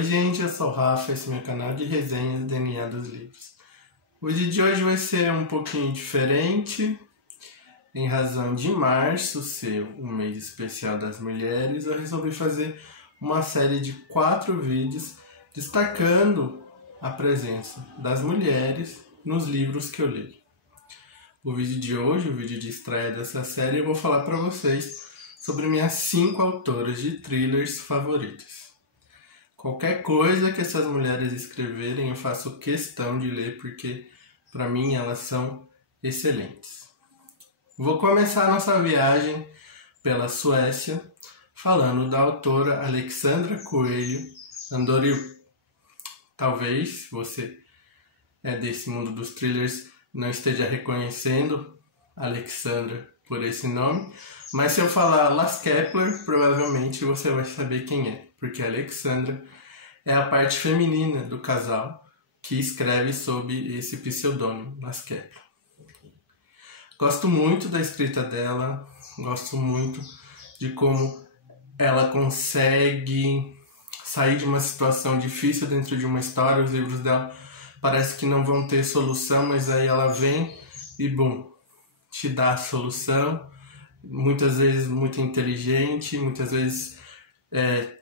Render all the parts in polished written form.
Oi gente, eu sou o Rafa, esse é meu canal de resenhas DNA dos livros. O vídeo de hoje vai ser um pouquinho diferente, em razão de março ser o mês especial das mulheres. Eu resolvi fazer uma série de 4 vídeos destacando a presença das mulheres nos livros que eu li. O vídeo de hoje, o vídeo de estreia dessa série, eu vou falar para vocês sobre minhas 5 autoras de thrillers favoritas. Qualquer coisa que essas mulheres escreverem, eu faço questão de ler, porque para mim elas são excelentes. Vou começar a nossa viagem pela Suécia, falando da autora Alexandra Coelho Andoril. Talvez você é desse mundo dos thrillers não esteja reconhecendo Alexandra por esse nome, mas se eu falar Las Kepler, provavelmente você vai saber quem é, porque a Alexandra é a parte feminina do casal que escreve sob esse pseudônimo, Las Kepler. Gosto muito da escrita dela, gosto muito de como ela consegue sair de uma situação difícil dentro de uma história. Os livros dela parece que não vão ter solução, mas aí ela vem e bum, te dá a solução, muitas vezes muito inteligente, muitas vezes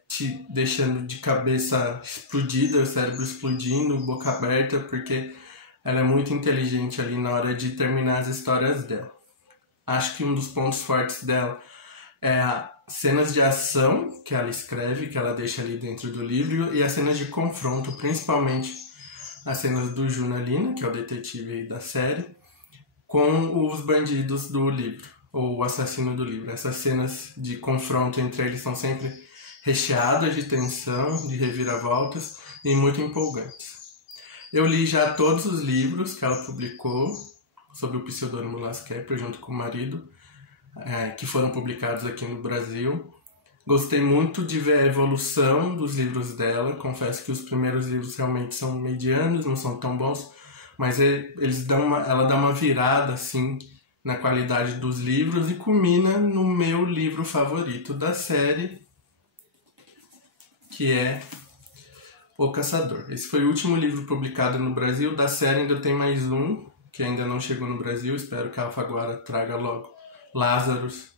te deixando de cabeça explodida, o cérebro explodindo, boca aberta, porque ela é muito inteligente ali na hora de terminar as histórias dela. Acho que um dos pontos fortes dela é as cenas de ação que ela escreve, que ela deixa ali dentro do livro, e as cenas de confronto, principalmente as cenas do Junalina, que é o detetive aí da série, com os bandidos do livro, ou o assassino do livro. Essas cenas de confronto entre eles são sempre recheadas de tensão, de reviravoltas e muito empolgantes. Eu li já todos os livros que ela publicou sob o pseudônimo Las Kepler, junto com o marido, que foram publicados aqui no Brasil. Gostei muito de ver a evolução dos livros dela. Confesso que os primeiros livros realmente são medianos, não são tão bons, mas ela dá uma virada assim na qualidade dos livros e culmina no meu livro favorito da série, que é O Caçador. Esse foi o último livro publicado no Brasil. Da série ainda tem mais um, que ainda não chegou no Brasil. Espero que a Alfaguara traga logo Lázaros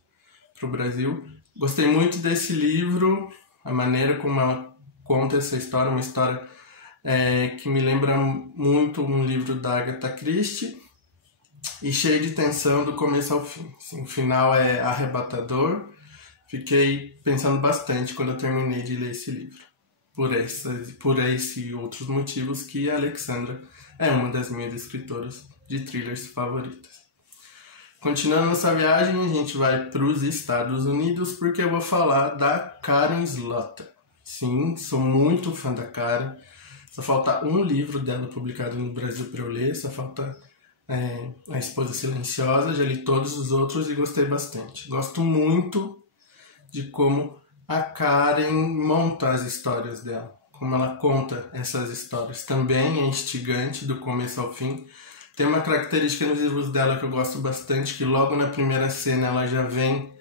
para o Brasil. Gostei muito desse livro, a maneira como ela conta essa história, uma história que me lembra muito um livro da Agatha Christie e cheio de tensão do começo ao fim. Assim, o final é arrebatador. Fiquei pensando bastante quando eu terminei de ler esse livro. Por esses e outros motivos que a Alexandra é uma das minhas escritoras de thrillers favoritas. Continuando nossa viagem, a gente vai para os Estados Unidos, porque eu vou falar da Karin Slaughter. Sim, sou muito fã da Karin. Só falta um livro dela publicado no Brasil para eu ler, só falta A Esposa Silenciosa. Já li todos os outros e gostei bastante. Gosto muito de como a Karin monta as histórias dela, como ela conta essas histórias. Também é instigante do começo ao fim. Tem uma característica nos livros dela que eu gosto bastante, que logo na primeira cena ela já vem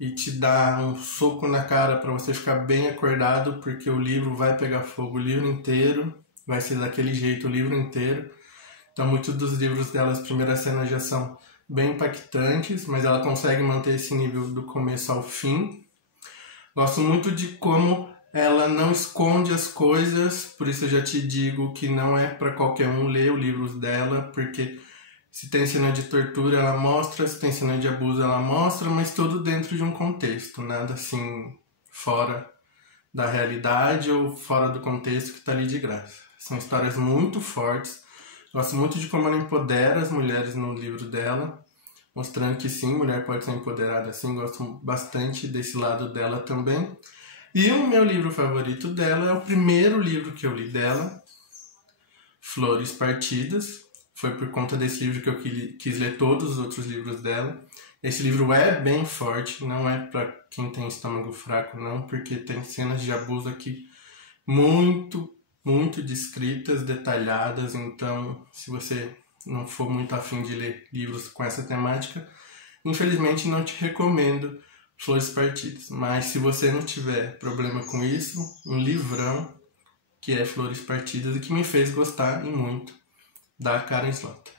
e te dá um soco na cara para você ficar bem acordado, porque o livro vai pegar fogo o livro inteiro, vai ser daquele jeito o livro inteiro. Então muitos dos livros dela, as primeiras cenas já são bem impactantes, mas ela consegue manter esse nível do começo ao fim. Gosto muito de como ela não esconde as coisas, por isso eu já te digo que não é para qualquer um ler os livros dela, porque se tem cena de tortura ela mostra, se tem cena de abuso ela mostra, mas tudo dentro de um contexto, nada assim fora da realidade ou fora do contexto que está ali de graça. São histórias muito fortes. Gosto muito de como ela empodera as mulheres no livro dela, mostrando que sim, mulher pode ser empoderada assim. Gosto bastante desse lado dela também. E o meu livro favorito dela é o primeiro livro que eu li dela, Flores Partidas. Foi por conta desse livro que eu quis ler todos os outros livros dela. Esse livro é bem forte, não é para quem tem estômago fraco não, porque tem cenas de abuso aqui muito, muito descritas, detalhadas. Então, se você não for muito afim de ler livros com essa temática, infelizmente não te recomendo Flores Partidas. Mas se você não tiver problema com isso, um livrão que é Flores Partidas, e que me fez gostar muito da Karen Slaughter.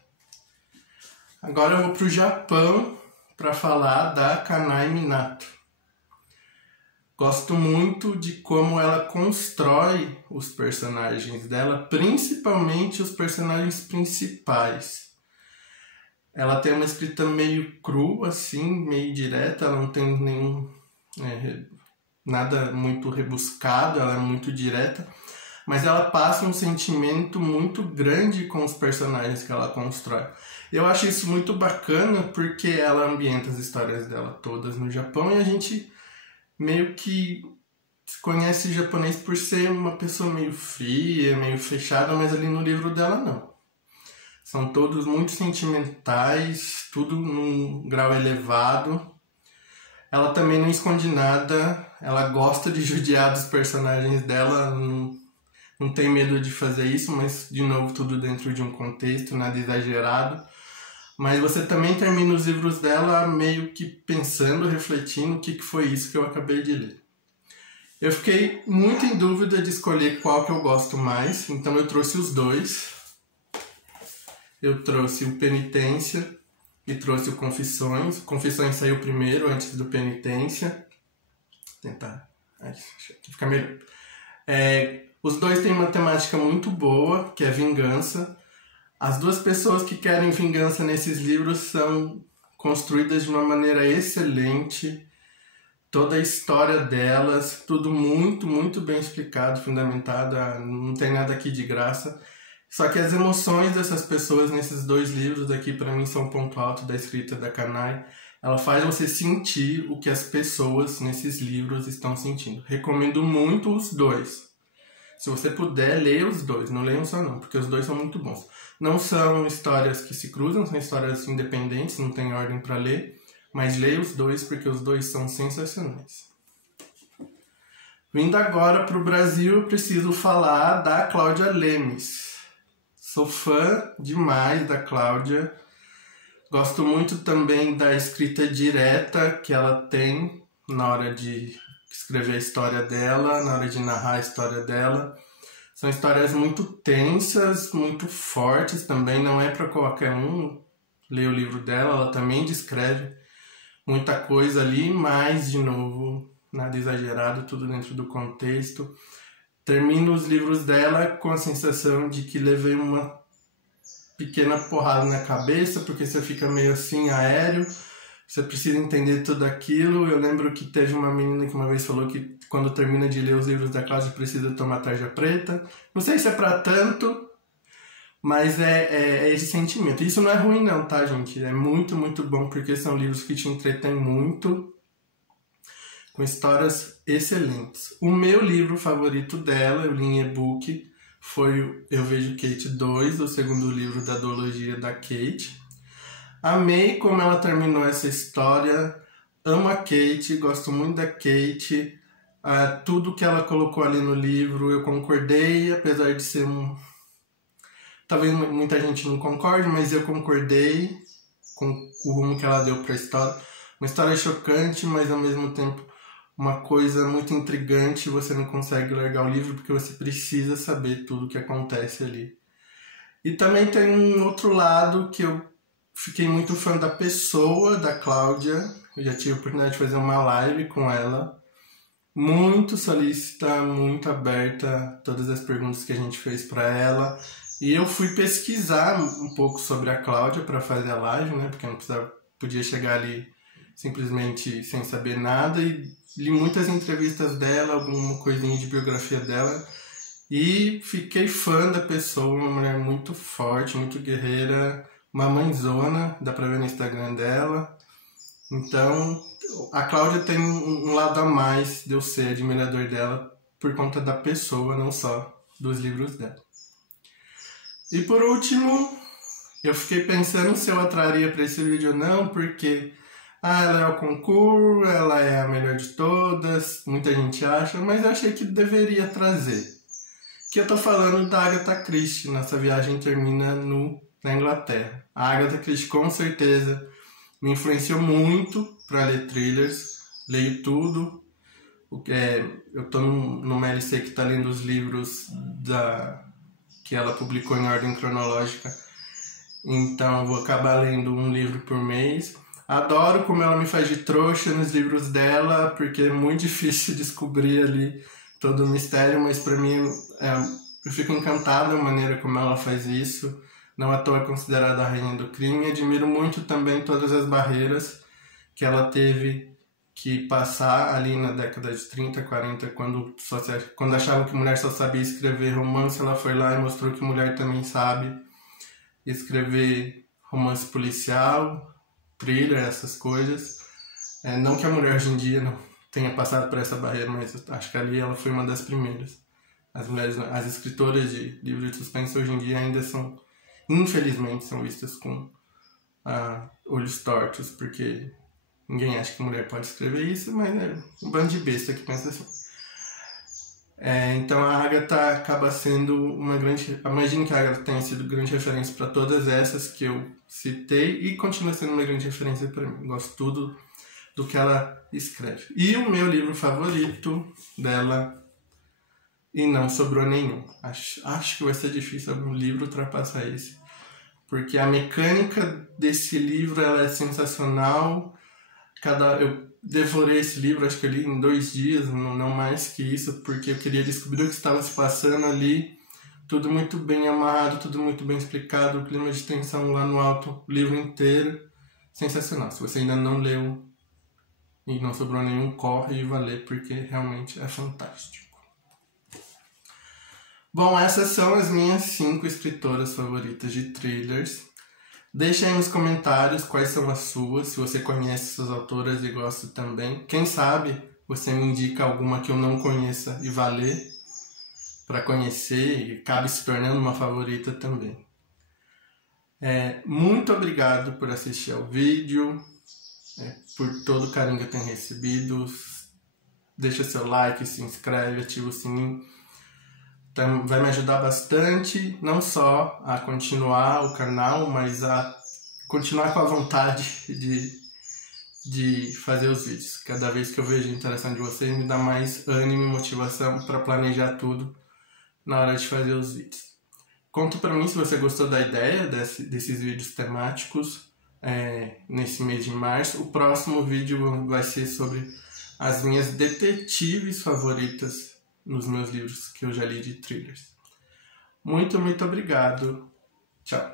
Agora eu vou para o Japão para falar da Kanai Minato. Gosto muito de como ela constrói os personagens dela, principalmente os personagens principais. Ela tem uma escrita meio crua, assim, meio direta, ela não tem nenhum nada muito rebuscado, ela é muito direta, mas ela passa um sentimento muito grande com os personagens que ela constrói. Eu acho isso muito bacana porque ela ambienta as histórias dela todas no Japão e a gente meio que conhece o japonês por ser uma pessoa meio fria, meio fechada, mas ali no livro dela não. São todos muito sentimentais, tudo num grau elevado. Ela também não esconde nada, ela gosta de judiar dos personagens dela, não tem medo de fazer isso, mas de novo tudo dentro de um contexto, nada exagerado. Mas você também termina os livros dela meio que pensando, refletindo o que foi isso que eu acabei de ler. Eu fiquei muito em dúvida de escolher qual que eu gosto mais, então eu trouxe os dois. Eu trouxe o Penitência e trouxe o Confissões. O Confissões saiu primeiro, antes do Penitência. Vou tentar ficar melhor. Os dois têm uma temática muito boa, que é vingança. As duas pessoas que querem vingança nesses livros são construídas de uma maneira excelente. Toda a história delas, tudo muito, muito bem explicado, fundamentado, não tem nada aqui de graça. Só que as emoções dessas pessoas nesses dois livros aqui, para mim, são um ponto alto da escrita da Kanai. Ela faz você sentir o que as pessoas nesses livros estão sentindo. Recomendo muito os dois. Se você puder, leia os dois. Não leiam só não, porque os dois são muito bons. Não são histórias que se cruzam, são histórias independentes, não tem ordem para ler. Mas leia os dois, porque os dois são sensacionais. Vindo agora para o Brasil, eu preciso falar da Cláudia Lemes. Sou fã demais da Cláudia. Gosto muito também da escrita direta que ela tem na hora de escrever a história dela, na hora de narrar a história dela. São histórias muito tensas, muito fortes também. Não é para qualquer um ler o livro dela. Ela também descreve muita coisa ali, mas, de novo, nada exagerado, tudo dentro do contexto. Termino os livros dela com a sensação de que levei uma pequena porrada na cabeça, porque você fica meio assim, aéreo, você precisa entender tudo aquilo. Eu lembro que teve uma menina que uma vez falou que quando termina de ler os livros da Cláudia precisa tomar tarja preta. Não sei se é pra tanto, mas é esse sentimento. Isso não é ruim não, tá, gente? É muito, muito bom, porque são livros que te entretêm muito, com histórias excelentes. O meu livro favorito dela, eu li em e-book, foi o Eu Vejo Kate 2, o segundo livro da duologia da Kate. Amei como ela terminou essa história, amo a Kate, gosto muito da Kate. Tudo que ela colocou ali no livro eu concordei, apesar de ser talvez muita gente não concorde, mas eu concordei com o rumo que ela deu para a história. Uma história chocante, mas ao mesmo tempo uma coisa muito intrigante. Você não consegue largar o livro porque você precisa saber tudo o que acontece ali. E também tem um outro lado que eu fiquei muito fã da pessoa, da Cláudia. Eu já tive a oportunidade de fazer uma live com ela. Muito solícita, muito aberta a todas as perguntas que a gente fez para ela. E eu fui pesquisar um pouco sobre a Cláudia para fazer a live, né? Porque eu não podia chegar ali simplesmente sem saber nada. E li muitas entrevistas dela, alguma coisinha de biografia dela. E fiquei fã da pessoa, uma mulher muito forte, muito guerreira, uma mãezona, dá pra ver no Instagram dela. Então, a Cláudia tem um lado a mais de eu ser admirador dela por conta da pessoa, não só dos livros dela. E por último, eu fiquei pensando se eu atraria para esse vídeo ou não, porque ela é o concurso, ela é a melhor de todas, muita gente acha, mas eu achei que deveria trazer. Que eu tô falando da Agatha Christie. Nossa viagem termina na Inglaterra. A Agatha Christie com certeza me influenciou muito para ler thrillers, leio tudo. Eu tô numa LC que tá lendo os livros que ela publicou em ordem cronológica, então eu vou acabar lendo um livro por mês. Adoro como ela me faz de trouxa nos livros dela, porque é muito difícil descobrir ali todo o mistério, mas para mim eu fico encantado da maneira como ela faz isso. Não à toa é considerada a rainha do crime. Admiro muito também todas as barreiras que ela teve que passar ali na década de 30, 40, quando achavam que mulher só sabia escrever romance, ela foi lá e mostrou que mulher também sabe escrever romance policial, thriller, essas coisas. Não que a mulher hoje em dia não tenha passado por essa barreira, mas acho que ali ela foi uma das primeiras. As escritoras de livros de suspense hoje em dia ainda são, infelizmente, são vistas com olhos tortos, porque ninguém acha que mulher pode escrever isso, mas é um bando de besta que pensa assim. Então a Agatha acaba sendo uma grande... Imagino que a Agatha tenha sido grande referência para todas essas que eu citei e continua sendo uma grande referência para mim. Gosto tudo do que ela escreve. E o meu livro favorito dela, e não sobrou nenhum. Acho que vai ser difícil algum livro ultrapassar esse, porque a mecânica desse livro ela é sensacional. Eu devorei esse livro, acho que eu li em 2 dias, não mais que isso, porque eu queria descobrir o que estava se passando ali. Tudo muito bem amarrado, tudo muito bem explicado, o clima de tensão lá no alto, o livro inteiro. Sensacional. Se você ainda não leu e não sobrou nenhum, corre e vá ler, porque realmente é fantástico. Bom, essas são as minhas 5 escritoras favoritas de thrillers. Deixa aí nos comentários quais são as suas, se você conhece essas autoras e gosta também. Quem sabe você me indica alguma que eu não conheça e vá ler para conhecer e acabe se tornando uma favorita também. Muito obrigado por assistir ao vídeo, por todo o carinho que eu tenho recebido. Deixa seu like, se inscreve, ativa o sininho. Então, vai me ajudar bastante, não só a continuar o canal, mas a continuar com a vontade de fazer os vídeos. Cada vez que eu vejo a interação de vocês, me dá mais ânimo e motivação para planejar tudo na hora de fazer os vídeos. Conta para mim se você gostou da ideia desses vídeos temáticos nesse mês de março. O próximo vídeo vai ser sobre as minhas detetives favoritas nos meus livros que eu já li de thrillers. Muito, muito obrigado. Tchau.